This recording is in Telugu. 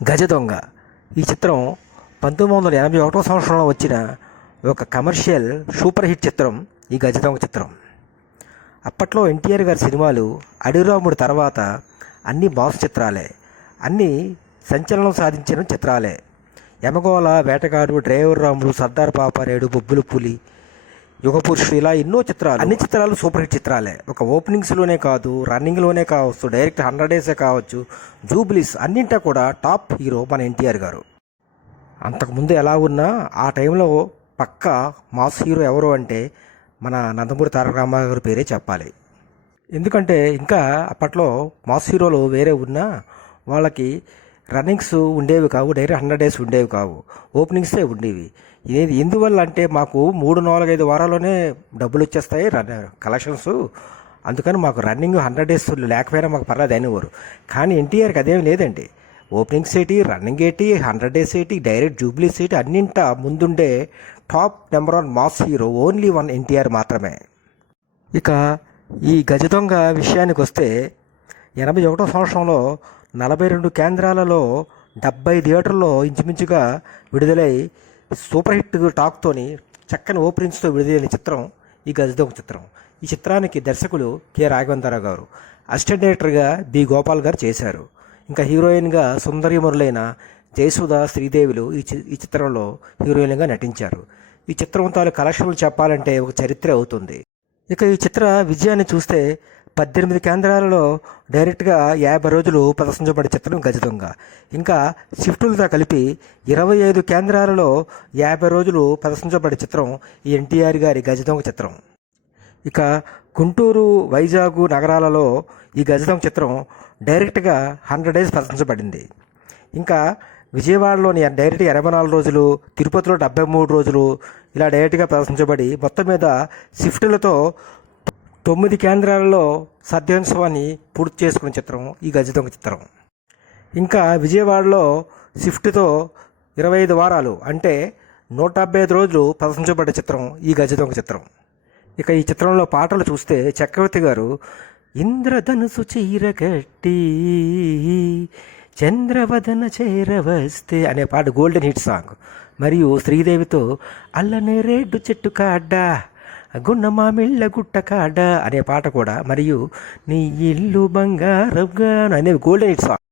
గజ దొంగ ఈ చిత్రం 1981 సంవత్సరంలో వచ్చిన ఒక కమర్షియల్ సూపర్ హిట్ చిత్రం ఈ గజ దొంగ చిత్రం. అప్పట్లో ఎన్టీఆర్ గారి సినిమాలు అడిరాముడు తర్వాత అన్ని మాస్ చిత్రాలే, అన్నీ సంచలనం సాధించిన చిత్రాలే. యమగోళ, వేటగాడు, డ్రైవర్ రాముడు, సర్దార్ పాపారేడు, బొబ్బుల పులి, యుగపురుషుడు, ఇలా ఎన్నో చిత్రాలు, అన్ని చిత్రాలు సూపర్ హిట్ చిత్రాలే. ఒక ఓపెనింగ్స్లోనే కాదు, రన్నింగ్లోనే కావచ్చు, డైరెక్ట్ 100 డేసే కావచ్చు, జూబ్లీస్ అన్నింటా కూడా టాప్ హీరో మన ఎన్టీఆర్ గారు. అంతకుముందు ఎలా ఉన్నా ఆ టైంలో పక్క మాస్ హీరో ఎవరు అంటే మన నందమూరి తారక రామారావు గారి పేరే చెప్పాలి. ఎందుకంటే ఇంకా అప్పట్లో మాస్ హీరోలు వేరే ఉన్నా వాళ్ళకి రన్నింగ్స్ ఉండేవి కావు, డైరెక్ట్ 100 డేస్ ఉండేవి కావు, ఓపెనింగ్సే ఉండేవి. ఎందువల్ల అంటే మాకు 3-4-5 వారాల్లోనే డబ్బులు వచ్చేస్తాయి కలెక్షన్స్, అందుకని మాకు రన్నింగ్ 100 డేస్ లేకపోయినా మాకు పర్లేదు అనేవారు. కానీ ఎన్టీఆర్కి అదేం లేదండి. ఓపెనింగ్స్ ఏంటి, రన్నింగ్ ఏంటి, 100 డేస్ ఏంటి, డైరెక్ట్ జూబ్లీస్ ఏంటి, అన్నింట ముందుండే top number 1 mass hero only 1 NTR మాత్రమే. ఇక ఈ గజ దొంగ విషయానికి వస్తే 81 సంవత్సరంలో 42 కేంద్రాలలో 70 థియేటర్లో ఇంచుమించుగా విడుదలై సూపర్ హిట్ టాక్తోని చక్కని ఓపెనింగ్స్తో విడుదలైన చిత్రం ఈ గజ దొంగ చిత్రం. ఈ చిత్రానికి దర్శకులు కె రాఘవేంద్రరావు గారు, అసిస్టెంట్ డైరెక్టర్గా బి గోపాల్ గారు చేశారు. ఇంకా హీరోయిన్గా సుందరీమణులైన జయసుధ, శ్రీదేవిలు ఈ చిత్రంలో హీరోయిన్గా నటించారు. ఈ చిత్రం తాలూ కలెక్షన్లు చెప్పాలంటే ఒక చరిత్ర అవుతుంది. ఇక ఈ చిత్ర విజయాన్ని చూస్తే 18 కేంద్రాలలో డైరెక్ట్గా 50 రోజులు ప్రదర్శించబడే చిత్రం గజ దొంగ. ఇంకా షిఫ్టులతో కలిపి 25 కేంద్రాలలో 50 రోజులు ప్రదర్శించబడే చిత్రం ఈ ఎన్టీఆర్ గారి గజ దొంగ చిత్రం. ఇక గుంటూరు, వైజాగ్ నగరాలలో ఈ గజ దొంగ చిత్రం డైరెక్ట్గా 100 డేస్ ప్రదర్శించబడింది. ఇంకా విజయవాడలోని డైరెక్ట్ 84 రోజులు, తిరుపతిలో 73 రోజులు ఇలా డైరెక్ట్గా ప్రదర్శించబడి మొత్తం మీద షిఫ్టులతో 9 కేంద్రాలలో సాధ్యోత్సవాన్ని పూర్తి చేసుకున్న చిత్రం ఈ గజ దొంగ చిత్రం. ఇంకా విజయవాడలో షిఫ్ట్తో 25 వారాలు అంటే 175 రోజులు ప్రదర్శించబడ్డ చిత్రం ఈ గజ దొంగ చిత్రం. ఇక ఈ చిత్రంలో పాటలు చూస్తే చక్రవర్తి గారు ఇంద్రధనుసు చీరకట్టి చంద్రవదన చేరవస్తే అనే పాట గోల్డెన్ హిట్ సాంగ్, మరియు శ్రీదేవితో అల్లనే రేడు చెట్టు కాడ్డా గున్న మామిళ్ళ గుట్ట కాడ అనే పాట కూడా, మరియు నీ ఇల్లు బంగారంగా అనే గోల్డెన్ హిట్ సాంగ్.